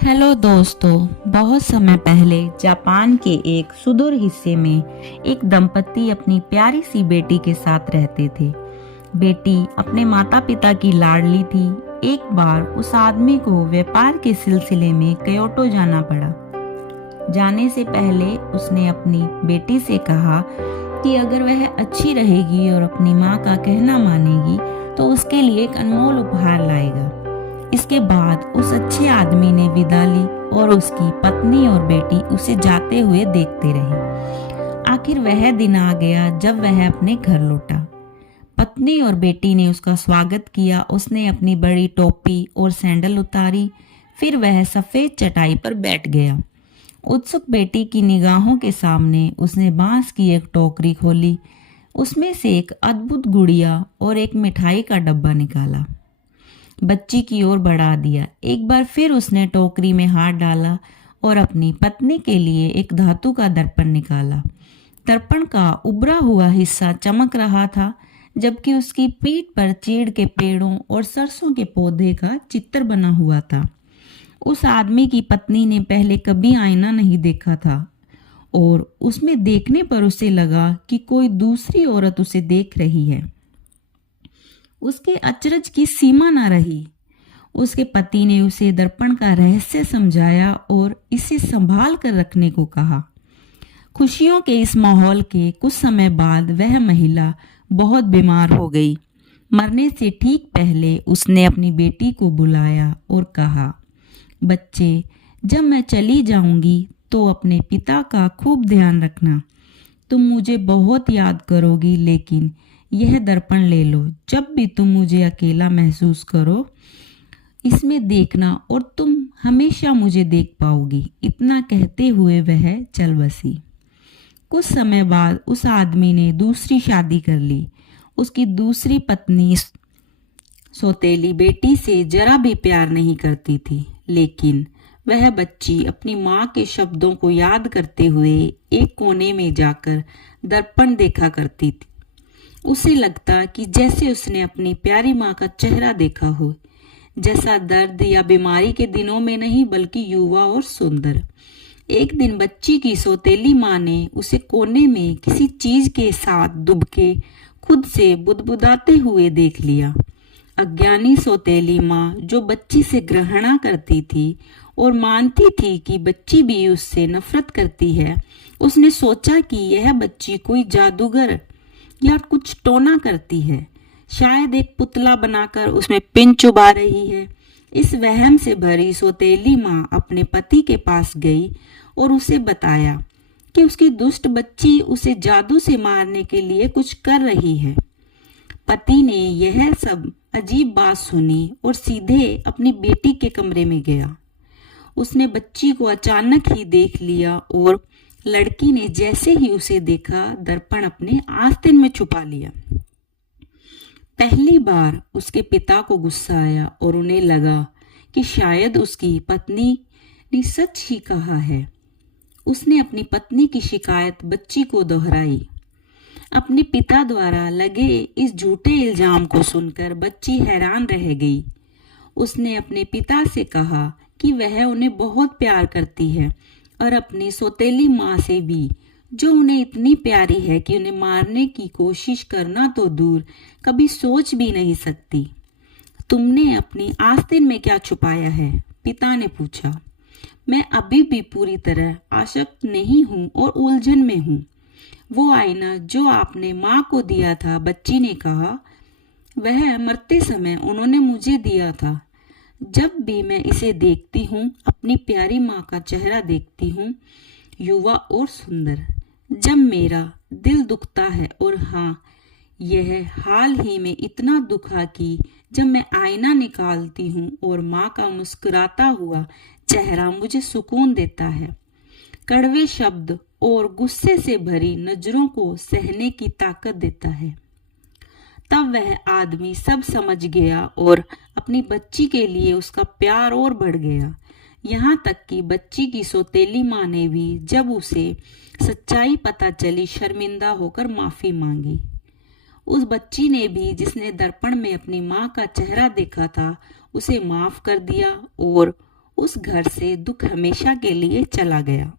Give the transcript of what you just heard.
Hello दोस्तों, बहुत समय पहले जापान के एक सुदूर हिस्से में एक दंपति अपनी प्यारी सी बेटी के साथ रहते थे। बेटी अपने माता पिता की लाडली थी। एक बार उस आदमी को व्यापार के सिलसिले में क्योटो जाना पड़ा। जाने से पहले उसने अपनी बेटी से कहा कि अगर वह अच्छी रहेगी और अपनी माँ का कहना मानेगी तो उसके लिए एक अनमोल उपहार लाएगा। इसके बाद उस अच्छे आदमी ने विदा ली और उसकी पत्नी और बेटी उसे जाते हुए देखते रहे। आखिर वह दिन आ गया जब वह अपने घर लौटा। पत्नी और बेटी ने उसका स्वागत किया। उसने अपनी बड़ी टोपी और सैंडल उतारी। फिर वह सफेद चटाई पर बैठ गया। उत्सुक बेटी की निगाहों के सामने उसने बांस की एक टोकरी खोली। उसमें से एक अद्भुत गुड़िया और एक मिठाई का डब्बा निकाला। बच्ची की ओर बढ़ा दिया। एक बार फिर उसने टोकरी में हाथ डाला और अपनी पत्नी के लिए एक धातु का दर्पण निकाला। दर्पण का उभरा हुआ हिस्सा चमक रहा था, जबकि उसकी पीठ पर चीड़ के पेड़ों और सरसों के पौधे का चित्र बना हुआ था। उस आदमी की पत्नी ने पहले कभी आईना नहीं देखा था और उसमें देखने पर उसे लगा कि कोई दूसरी औरत उसे देख रही है। उसके अचरज की सीमा न रही। उसके पति ने उसे दर्पण का रहस्य समझाया और इसे संभाल कर रखने को कहा। खुशियों के इस माहौल के कुछ समय बाद वह महिला बहुत बीमार हो गई। मरने से ठीक पहले उसने अपनी बेटी को बुलाया और कहा, बच्चे, जब मैं चली जाऊंगी तो अपने पिता का खूब ध्यान रखना। तुम मुझे बहुत याद करोगी, लेकिन यह दर्पण ले लो। जब भी तुम मुझे अकेला महसूस करो, इसमें देखना और तुम हमेशा मुझे देख पाओगी। इतना कहते हुए वह चल बसी। कुछ समय बाद उस आदमी ने दूसरी शादी कर ली। उसकी दूसरी पत्नी सौतेली बेटी से जरा भी प्यार नहीं करती थी, लेकिन वह बच्ची अपनी माँ के शब्दों को याद करते हुए एक कोने में जाकर दर्पण देखा करती थी। उसे लगता कि जैसे उसने अपनी प्यारी माँ का चेहरा देखा हो, जैसा दर्द या बीमारी के दिनों में नहीं बल्कि युवा और सुंदर। एक दिन बच्ची की सौतेली माँ ने उसे कोने में किसी चीज के साथ दुबके खुद से बुदबुदाते हुए देख लिया। अज्ञानी सौतेली माँ, जो बच्ची से घृणा करती थी और मानती थी कि बच्ची भी उससे नफरत करती है, उसने सोचा कि यह बच्ची कोई जादूगर या कुछ टोना करती है, शायद एक पुतला बनाकर उसमें पिन चुभा रही है। इस वहम से भरी सौतेली माँ अपने पति के पास गई और उसे बताया कि उसकी दुष्ट बच्ची उसे जादू से मारने के लिए कुछ कर रही है। पति ने यह सब अजीब बात सुनी और सीधे अपनी बेटी के कमरे में गया। उसने बच्ची को अचानक ही देख लिया और लड़की ने जैसे ही उसे देखा, दर्पण अपने आस्तीन में छुपा लिया। पहली बार उसके पिता को गुस्सा आया और उन्हें लगा कि शायद उसकी पत्नी ने सच ही कहा है। उसने अपनी पत्नी की शिकायत बच्ची को दोहराई। अपने पिता द्वारा लगे इस झूठे इल्जाम को सुनकर बच्ची हैरान रह गई। उसने अपने पिता से कहा कि वह उन्हें बहुत प्यार करती है और अपनी सौतेली माँ से भी, जो उन्हें इतनी प्यारी है कि उन्हें मारने की कोशिश करना तो दूर, कभी सोच भी नहीं सकती। तुमने अपनी आस्तीन में क्या छुपाया है? पिता ने पूछा। मैं अभी भी पूरी तरह आसक्त नहीं हूँ और उलझन में हूँ। वो आईना जो आपने माँ को दिया था, बच्ची ने कहा, वह मरते समय उन्होंने मुझे दिया था। जब भी मैं इसे देखती हूँ, अपनी प्यारी माँ का चेहरा देखती हूँ, युवा और सुंदर। जब मेरा दिल दुखता है, और हाँ, यह हाल ही में इतना दुखा कि जब मैं आईना निकालती हूँ और माँ का मुस्कुराता हुआ चेहरा मुझे सुकून देता है। कड़वे शब्द और गुस्से से भरी नजरों को सहने की ताकत देता है। तब वह आदमी सब समझ गया और अपनी बच्ची के लिए उसका प्यार और बढ़ गया। यहाँ तक कि बच्ची की सौतेली माँ ने भी, जब उसे सच्चाई पता चली, शर्मिंदा होकर माफी मांगी। उस बच्ची ने भी, जिसने दर्पण में अपनी माँ का चेहरा देखा था, उसे माफ कर दिया और उस घर से दुख हमेशा के लिए चला गया।